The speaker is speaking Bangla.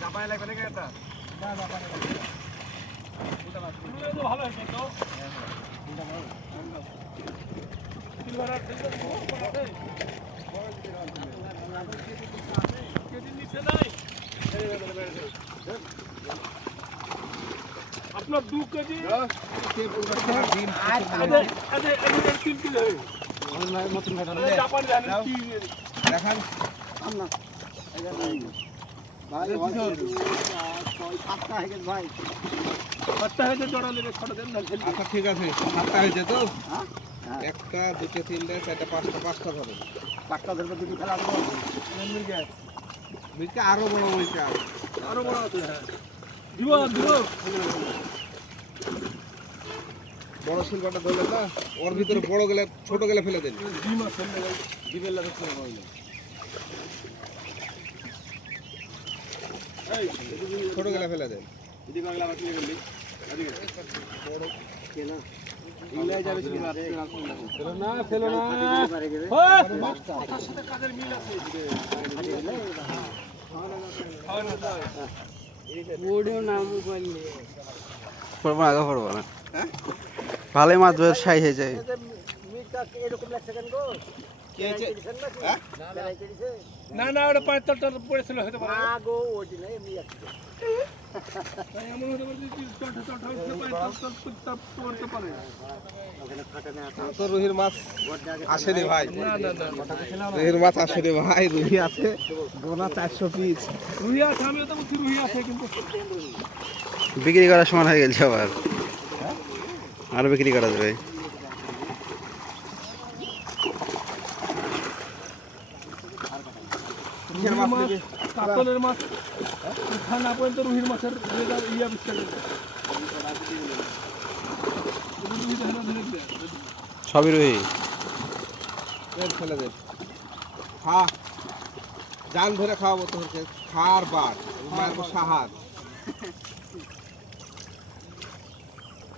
চাপায় লাগবে নাকি একটা ভালো হয়েছে তো তিনবার আপনার দু কেজি? দেখান। আচ্ছা ঠিক আছে সাতটা হয়েছে তো? একটা দুটো তিনটে চারটে পাঁচটা পাঁচটা ধরো। বীজটা আরও বড় হয়েছে আর। আরও বড় আছে হ্যাঁ। দিব দিব বড় সিলভারটা ধরলে না ওর ভিতরে বড় গেলে ছোট গেলে ফেলে দেন। ডিম আছে ডিমের লাগে ছোট গেলে ফেলে দেন। এদিকে আগলা বাকি গেলি এদিকে। ইংলাই যাবে কি ফেলো না ফেলো না। ওই কথার সাথে কাজের মিল আছে পড়ব ভালোই মাছ ধরে সাই হয়ে যায়। হ্যাঁ? না না ওটা পাঁচ পড়েছিল হতে পারে। তাই এমন হতে পারে যে চট চট হচ্ছে পাঁচ তার তার পড়তে পারে। তো রুহির মাছ আসেনি ভাই? রুহির মাছ আসেনি ভাই রুহি আছে। গোনা চারশো পিস। রুহি আছে আমিও তো বলছি রুহি আছে কিন্তু বিক্রি করার সময় হয়ে গেছে আবার। আর বিক্রি করা যাবে? কিসের মাছ কাতলের মাছ উঠা না পর্যন্ত রুহির মাছের ইয়া রুহি দিলে। সবই ফেলে দেন খা। জান ধরে খাওয়াবো তো হচ্ছে খার বার সাহার।